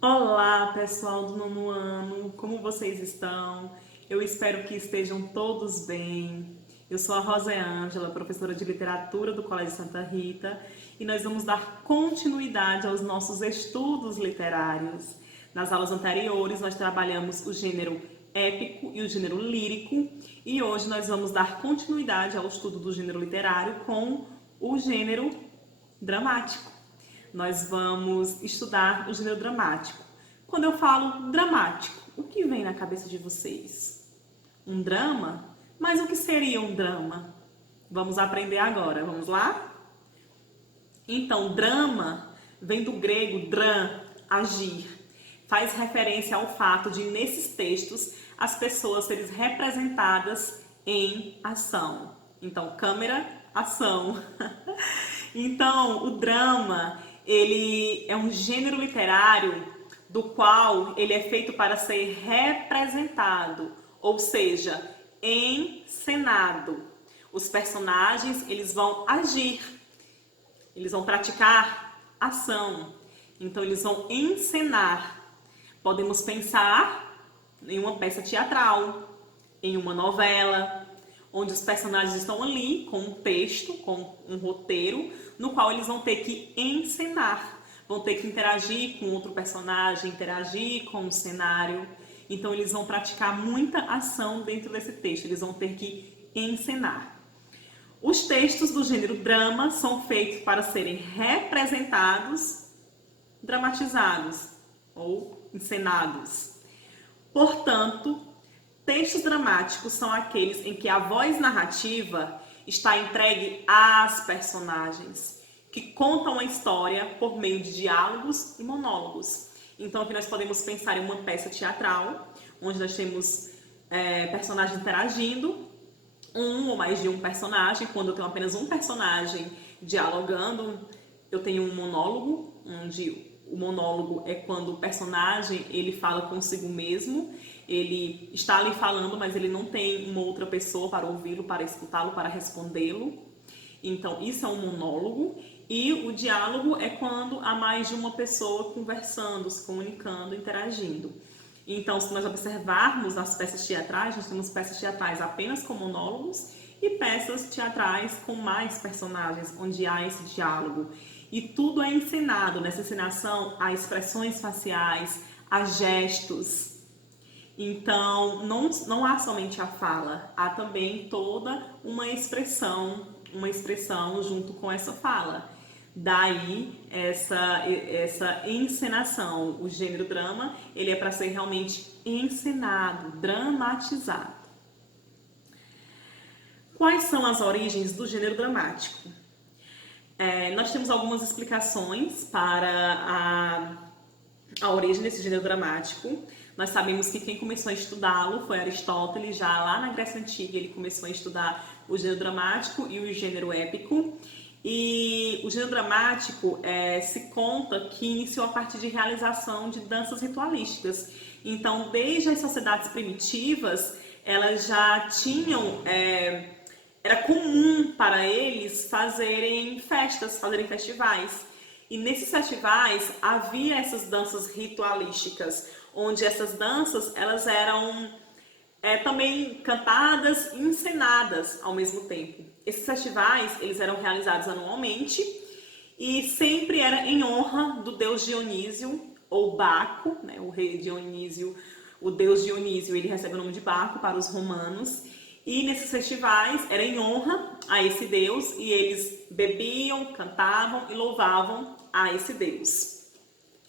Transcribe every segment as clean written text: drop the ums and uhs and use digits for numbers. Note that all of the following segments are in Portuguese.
Olá, pessoal do nono ano, como vocês estão? Eu espero que estejam todos bem. Eu sou a Rosa Ângela, professora de literatura do Colégio Santa Rita, e nós vamos dar continuidade aos nossos estudos literários. Nas aulas anteriores, nós trabalhamos o gênero épico e o gênero lírico, e hoje nós vamos dar continuidade ao estudo do gênero literário com o gênero dramático. Nós vamos estudar o gênero dramático. Quando eu falo dramático, o que vem na cabeça de vocês? Um drama? Mas o que seria um drama? Vamos aprender agora, vamos lá? Então, drama vem do grego dram, agir. Faz referência ao fato de, nesses textos, as pessoas serem representadas em ação. Então, câmera, ação. Então, o drama, ele é um gênero literário do qual ele é feito para ser representado, ou seja, encenado. Os personagens, eles vão agir, eles vão praticar ação, então eles vão encenar. Podemos pensar em uma peça teatral, em uma novela, onde os personagens estão ali com um texto, com um roteiro, no qual eles vão ter que encenar, vão ter que interagir com outro personagem, interagir com o cenário. Então eles vão praticar muita ação dentro desse texto, eles vão ter que encenar. Os textos do gênero drama são feitos para serem representados, dramatizados ou encenados. Portanto, textos dramáticos são aqueles em que a voz narrativa está entregue às personagens, que contam a história por meio de diálogos e monólogos. Então, aqui nós podemos pensar em uma peça teatral, onde nós temos personagens interagindo, um ou mais de um personagem. Quando eu tenho apenas um personagem dialogando, eu tenho um monólogo, onde o monólogo é quando o personagem ele fala consigo mesmo, ele está ali falando, mas ele não tem uma outra pessoa para ouvi-lo, para escutá-lo, para respondê-lo. Então, isso é um monólogo. E o diálogo é quando há mais de uma pessoa conversando, se comunicando, interagindo. Então, se nós observarmos as peças teatrais, nós temos peças teatrais apenas com monólogos e peças teatrais com mais personagens, onde há esse diálogo. E tudo é encenado. Nessa encenação, há expressões faciais, há gestos. Então, não há somente a fala, há também toda uma expressão junto com essa fala. Daí essa encenação. O gênero drama, ele é para ser realmente encenado, dramatizado. Quais são as origens do gênero dramático? Nós temos algumas explicações para a origem desse gênero dramático. Nós sabemos que quem começou a estudá-lo foi Aristóteles, já lá na Grécia Antiga ele começou a estudar o gênero dramático e o gênero épico. E o gênero dramático se conta que iniciou a partir de realização de danças ritualísticas. Então, desde as sociedades primitivas, elas já tinham... era comum para eles fazerem festas, fazerem festivais. E nesses festivais havia essas danças ritualísticas, onde essas danças elas eram também cantadas e encenadas ao mesmo tempo. Esses festivais eles eram realizados anualmente e sempre era em honra do deus Dionísio ou Baco, né? O rei Dionísio, o deus Dionísio, ele recebe o nome de Baco para os romanos. E nesses festivais era em honra a esse deus e eles bebiam, cantavam e louvavam a esse deus.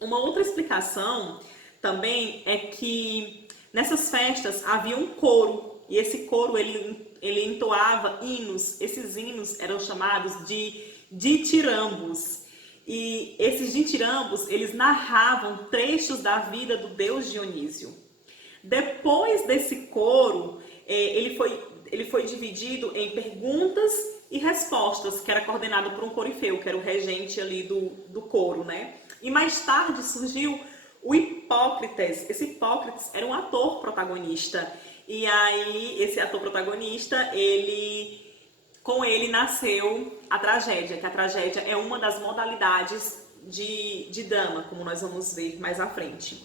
Uma outra explicação também é que nessas festas havia um coro e esse coro ele entoava hinos. Esses hinos eram chamados de ditirambos. E esses ditirambos eles narravam trechos da vida do deus Dionísio. Depois desse coro, ele foi dividido em perguntas e respostas, que era coordenado por um corifeu, que era o regente ali do coro, né? E mais tarde surgiu o Hipócrates. Esse Hipócrates era um ator protagonista. E aí, esse ator protagonista, com ele nasceu a tragédia, que a tragédia é uma das modalidades de drama, como nós vamos ver mais à frente.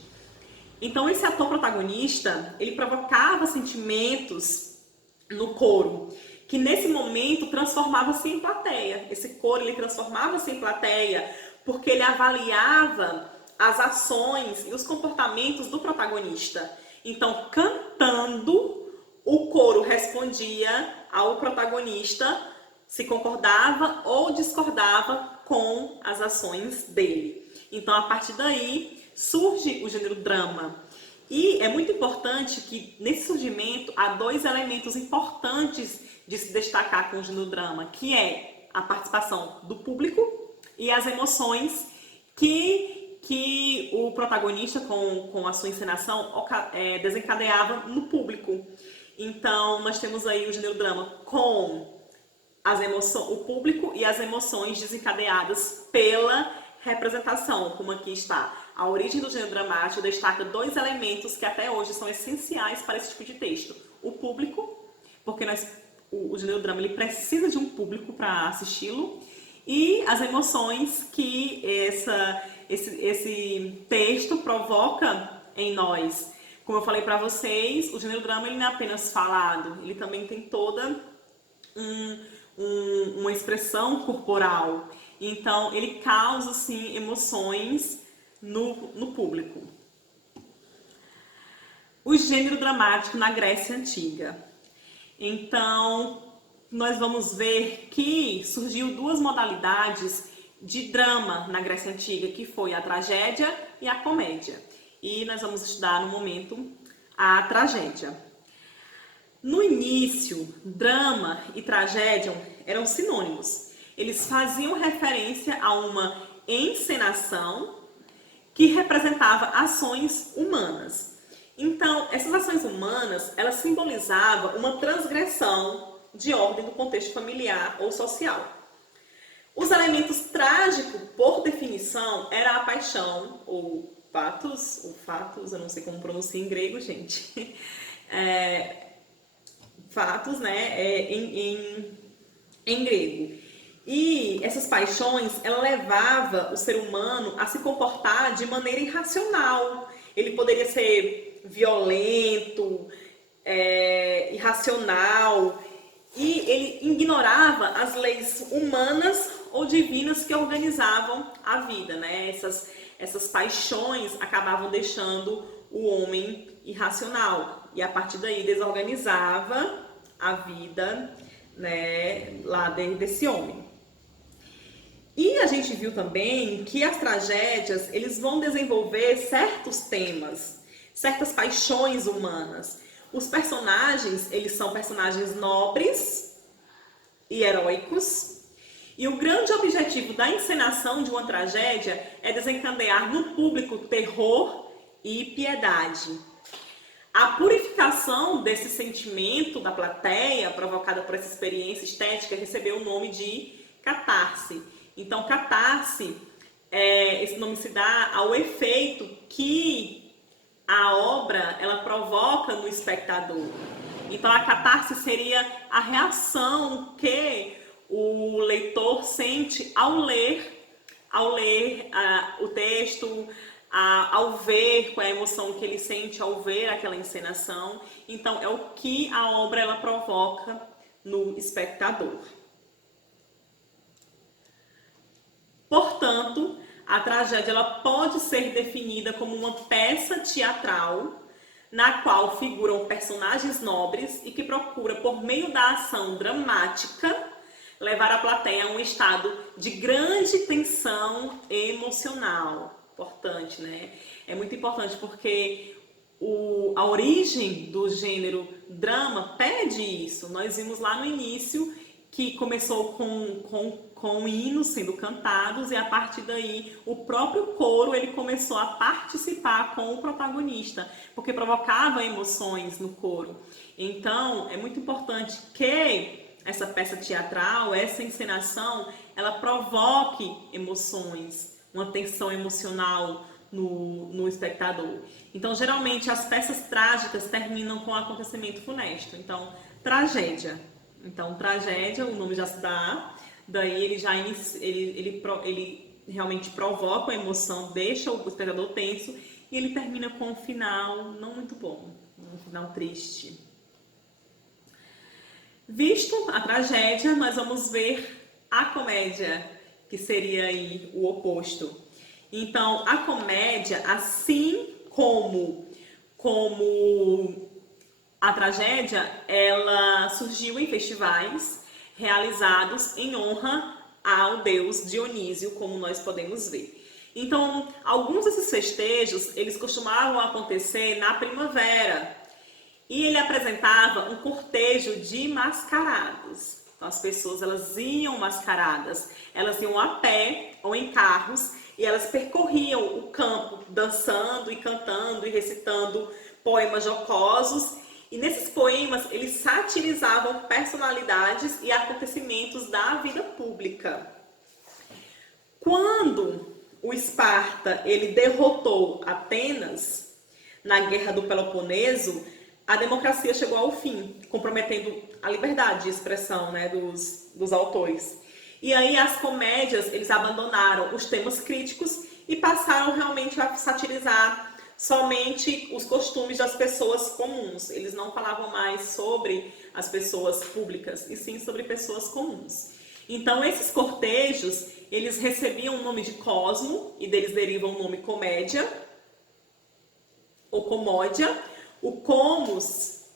Então esse ator protagonista, ele provocava sentimentos no coro, que nesse momento transformava-se em plateia. Esse coro, ele transformava-se em plateia porque ele avaliava as ações e os comportamentos do protagonista. Então, cantando, o coro respondia ao protagonista se concordava ou discordava com as ações dele. Então, a partir daí, surge o gênero drama. E é muito importante que, nesse surgimento, há dois elementos importantes de se destacar com o gênero drama, que é a participação do público e as emoções que o protagonista, com a sua encenação, desencadeava no público. Então, nós temos aí o gênero drama com o público e as emoções desencadeadas pela representação, como aqui está. A origem do gênero dramático destaca dois elementos que até hoje são essenciais para esse tipo de texto. O público, porque o gênero drama ele precisa de um público para assisti-lo, e as emoções que esse texto provoca em nós. Como eu falei para vocês, o gênero drama ele não é apenas falado, ele também tem toda uma expressão corporal. Então, ele causa, sim, emoções no público. O gênero dramático na Grécia Antiga. Então, nós vamos ver que surgiu duas modalidades de drama na Grécia Antiga, que foi a tragédia e a comédia. E nós vamos estudar no momento a tragédia. No início, drama e tragédia eram sinônimos. Eles faziam referência a uma encenação que representava ações humanas. Então, essas ações humanas, elas simbolizavam uma transgressão de ordem do contexto familiar ou social. Os elementos trágicos, por definição, era a paixão, ou pathos, eu não sei como pronuncia em grego, gente. Fatos, né, em grego. E essas paixões, ela levava o ser humano a se comportar de maneira irracional. Ele poderia ser violento, irracional, e ele ignorava as leis humanas ou divinas que organizavam a vida, né? Essas paixões acabavam deixando o homem irracional e a partir daí desorganizava a vida, né, lá dentro desse homem. E a gente viu também que as tragédias, eles vão desenvolver certos temas, certas paixões humanas. Os personagens, eles são personagens nobres e heróicos. E o grande objetivo da encenação de uma tragédia é desencadear no público terror e piedade. A purificação desse sentimento da plateia, provocada por essa experiência estética, recebeu o nome de catarse. Então, catarse, esse nome se dá ao efeito que a obra ela provoca no espectador. Então, a catarse seria a reação que o leitor sente ao ler o texto, ao ver, com a emoção que ele sente ao ver aquela encenação. Então, é o que a obra ela provoca no espectador. Portanto, a tragédia ela pode ser definida como uma peça teatral na qual figuram personagens nobres e que procura, por meio da ação dramática, levar a plateia a um estado de grande tensão emocional. Importante, né? É muito importante porque a origem do gênero drama pede isso. Nós vimos lá no início que começou com hinos sendo cantados e a partir daí o próprio coro ele começou a participar com o protagonista, porque provocava emoções no coro. Então, é muito importante que essa peça teatral, essa encenação, ela provoque emoções, uma tensão emocional no espectador. Então, geralmente, as peças trágicas terminam com um acontecimento funesto. Então, tragédia. Então, tragédia, o nome já se dá, daí ele realmente provoca a emoção, deixa o espectador tenso, e ele termina com um final não muito bom, um final triste. Visto a tragédia, nós vamos ver a comédia, que seria aí o oposto. Então, a comédia, assim como a tragédia, ela surgiu em festivais realizados em honra ao deus Dionísio, como nós podemos ver. Então, alguns desses festejos, eles costumavam acontecer na primavera, e ele apresentava um cortejo de mascarados. Então, as pessoas, elas iam mascaradas, elas iam a pé ou em carros, e elas percorriam o campo dançando e cantando e recitando poemas jocosos. E nesses poemas, eles satirizavam personalidades e acontecimentos da vida pública. Quando o Esparta ele derrotou Atenas na Guerra do Peloponeso, a democracia chegou ao fim, comprometendo a liberdade de expressão, né, dos autores. E aí as comédias, eles abandonaram os temas críticos e passaram realmente a satirizar somente os costumes das pessoas comuns. Eles não falavam mais sobre as pessoas públicas, e sim sobre pessoas comuns. Então, esses cortejos, eles recebiam o nome de cosmo, e deles deriva o nome comédia, ou comódia. O comus,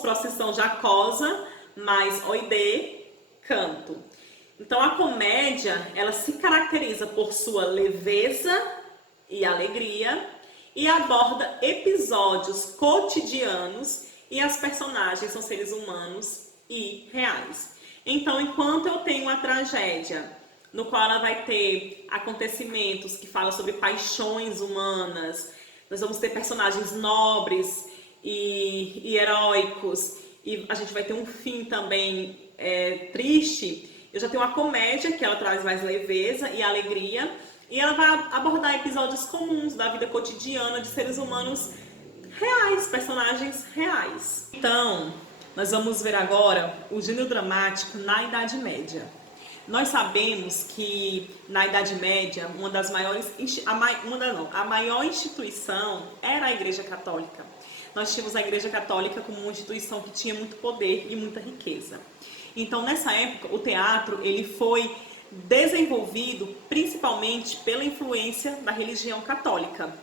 procissão jacosa, mais oide, canto. Então, a comédia, ela se caracteriza por sua leveza e alegria, e aborda episódios cotidianos, e as personagens são seres humanos e reais. Então, enquanto eu tenho a tragédia, no qual ela vai ter acontecimentos que falam sobre paixões humanas, nós vamos ter personagens nobres e heróicos, e a gente vai ter um fim também triste. Eu já tenho uma comédia, que ela traz mais leveza e alegria, e ela vai abordar episódios comuns da vida cotidiana de seres humanos reais, personagens reais. Então, nós vamos ver agora o gênero dramático na Idade Média. Nós sabemos que na Idade Média, a maior instituição era a Igreja Católica. Nós tínhamos a Igreja Católica como uma instituição que tinha muito poder e muita riqueza. Então, nessa época, o teatro ele foi desenvolvido principalmente pela influência da religião católica.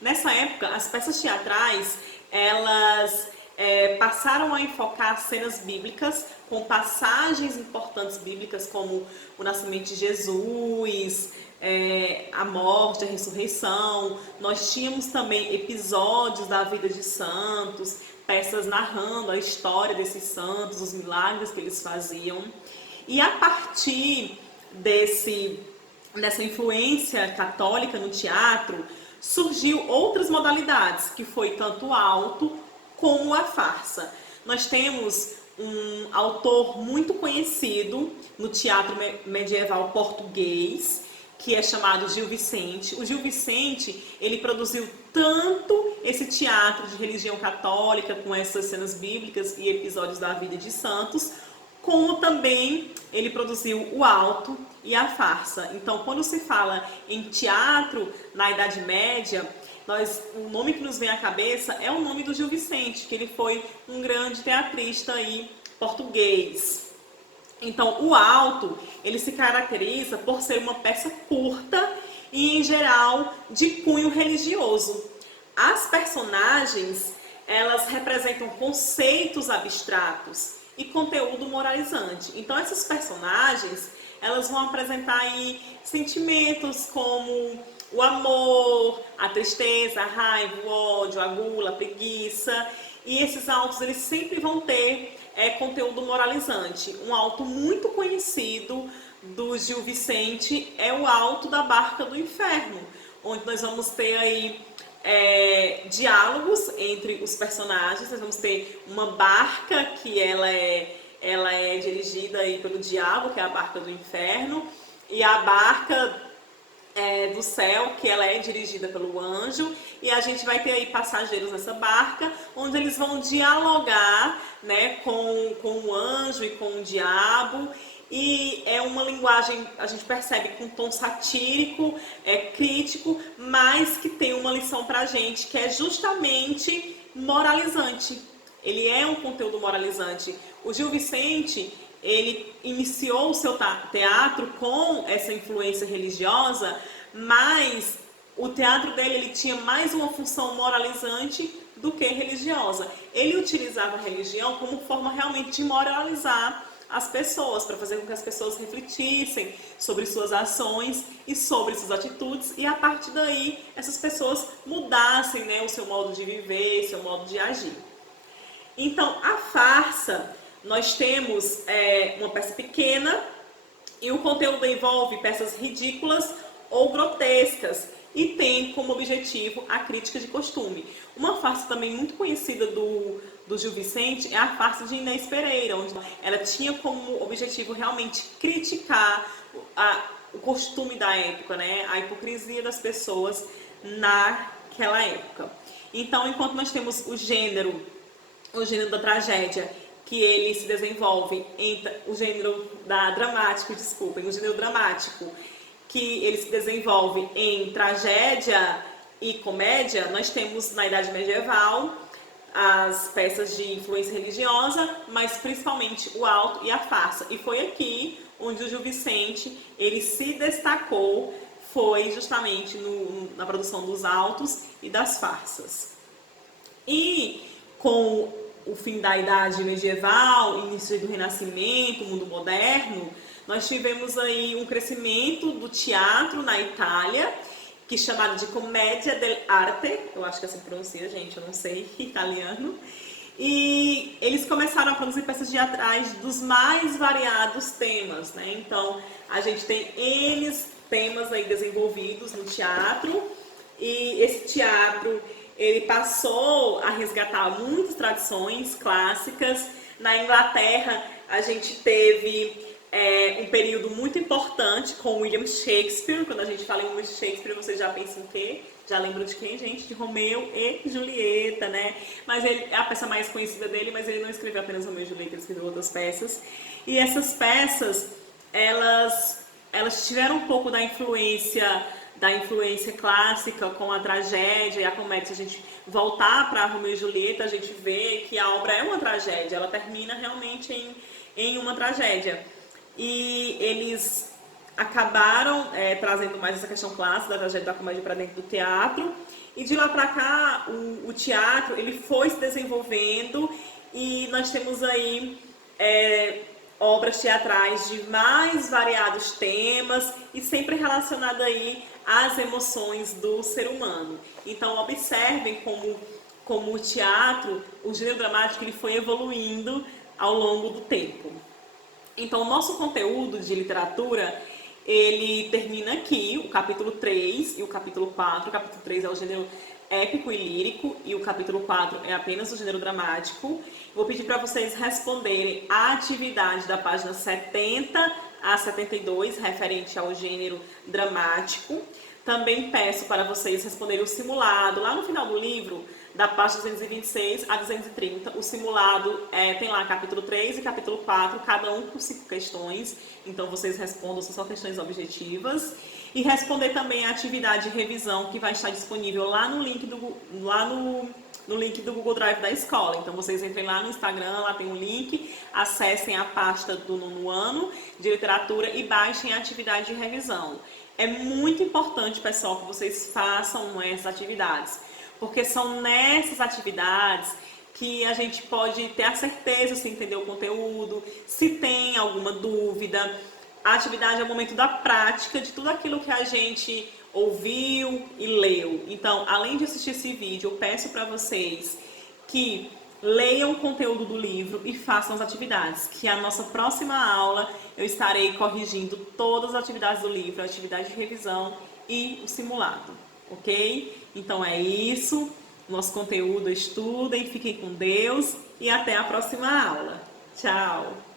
Nessa época, as peças teatrais, elas passaram a enfocar cenas bíblicas com passagens importantes bíblicas, como o nascimento de Jesus, a morte, a ressurreição. Nós tínhamos também episódios da vida de santos, peças narrando a história desses santos, os milagres que eles faziam. E a partir dessa influência católica no teatro, surgiu outras modalidades, que foi tanto o auto como a farsa. Nós temos um autor muito conhecido no teatro medieval português, que é chamado Gil Vicente. O Gil Vicente, ele produziu tanto esse teatro de religião católica, com essas cenas bíblicas e episódios da vida de santos, como também ele produziu o auto e a farsa. Então, quando se fala em teatro na Idade Média, o nome que nos vem à cabeça é o nome do Gil Vicente, que ele foi um grande teatrista aí, português. Então, o auto, ele se caracteriza por ser uma peça curta e, em geral, de cunho religioso. As personagens, elas representam conceitos abstratos e conteúdo moralizante. Então, essas personagens, elas vão apresentar aí sentimentos como o amor, a tristeza, a raiva, o ódio, a gula, a preguiça. E esses autos, eles sempre vão ter conteúdo moralizante. Um auto muito conhecido do Gil Vicente é o auto da Barca do Inferno, onde nós vamos ter aí diálogos entre os personagens. Nós vamos ter uma barca que ela é dirigida aí pelo diabo, que é a Barca do Inferno, e a barca do céu, que ela é dirigida pelo anjo, e a gente vai ter aí passageiros nessa barca, onde eles vão dialogar, né, com o anjo e com o diabo, e é uma linguagem, a gente percebe, com tom satírico, crítico, mas que tem uma lição pra gente, que é justamente moralizante. Ele é um conteúdo moralizante. O Gil Vicente, ele iniciou o seu teatro com essa influência religiosa, mas o teatro dele ele tinha mais uma função moralizante do que religiosa. Ele utilizava a religião como forma realmente de moralizar as pessoas, para fazer com que as pessoas refletissem sobre suas ações e sobre suas atitudes, e a partir daí essas pessoas mudassem, né, o seu modo de viver, seu modo de agir. Então, a farsa, nós temos uma peça pequena e o conteúdo envolve peças ridículas ou grotescas e tem como objetivo a crítica de costume. Uma farsa também muito conhecida do Gil Vicente é a farsa de Inês Pereira, onde ela tinha como objetivo realmente criticar o costume da época, né? A hipocrisia das pessoas naquela época. Então, enquanto nós temos o gênero da tragédia, que ele se desenvolve o gênero o gênero dramático, que ele se desenvolve em tragédia e comédia, nós temos na Idade Medieval as peças de influência religiosa, mas principalmente o auto e a farsa. E foi aqui onde o Gil Vicente ele se destacou, foi justamente na produção dos autos e das farsas. E com o fim da Idade Medieval, início do Renascimento, mundo moderno, nós tivemos aí um crescimento do teatro na Itália, que é chamado de Commedia dell'arte, eu acho que é assim que pronuncia, gente, eu não sei italiano, e eles começaram a produzir peças teatrais dos mais variados temas, né? Então, a gente tem N temas aí desenvolvidos no teatro, e esse teatro ele passou a resgatar muitas tradições clássicas. Na Inglaterra, a gente teve um período muito importante com William Shakespeare. Quando a gente fala em William Shakespeare, vocês já pensam em quê? Já lembram de quem, gente? De Romeu e Julieta, né? Mas ele é a peça mais conhecida dele, mas ele não escreveu apenas Romeu e Julieta, ele escreveu outras peças. E essas peças, elas tiveram um pouco da influência clássica com a tragédia e a comédia. Se a gente voltar para Romeu e Julieta, a gente vê que a obra é uma tragédia, ela termina realmente em uma tragédia. E eles acabaram trazendo mais essa questão clássica da tragédia e da comédia para dentro do teatro. E de lá para cá, o teatro ele foi se desenvolvendo e nós temos aí obras teatrais de mais variados temas e sempre relacionada aí às emoções do ser humano. Então observem como o teatro, o gênero dramático, ele foi evoluindo ao longo do tempo. Então o nosso conteúdo de literatura, ele termina aqui, o capítulo 3 e o capítulo 4. O capítulo 3 é o gênero épico e lírico e o capítulo 4 é apenas o gênero dramático. Vou pedir para vocês responderem a atividade da página 70 a 72, referente ao gênero dramático. Também peço para vocês responderem o simulado lá no final do livro, da página 226 a 230. O simulado tem lá capítulo 3 e capítulo 4, cada um com 5 questões. Então vocês respondam, são só questões objetivas. E responder também a atividade de revisão que vai estar disponível lá no link no link do Google Drive da escola. Então vocês entrem lá no Instagram, lá tem um link, acessem a pasta do nono ano de literatura e baixem a atividade de revisão. É muito importante, pessoal, que vocês façam essas atividades, porque são nessas atividades que a gente pode ter a certeza se entendeu o conteúdo, se tem alguma dúvida. A atividade é o momento da prática de tudo aquilo que a gente ouviu e leu. Então, além de assistir esse vídeo, eu peço para vocês que leiam o conteúdo do livro e façam as atividades, que a nossa próxima aula eu estarei corrigindo todas as atividades do livro, a atividade de revisão e o simulado, ok? Então é isso, nosso conteúdo, estudem, fiquem com Deus e até a próxima aula. Tchau!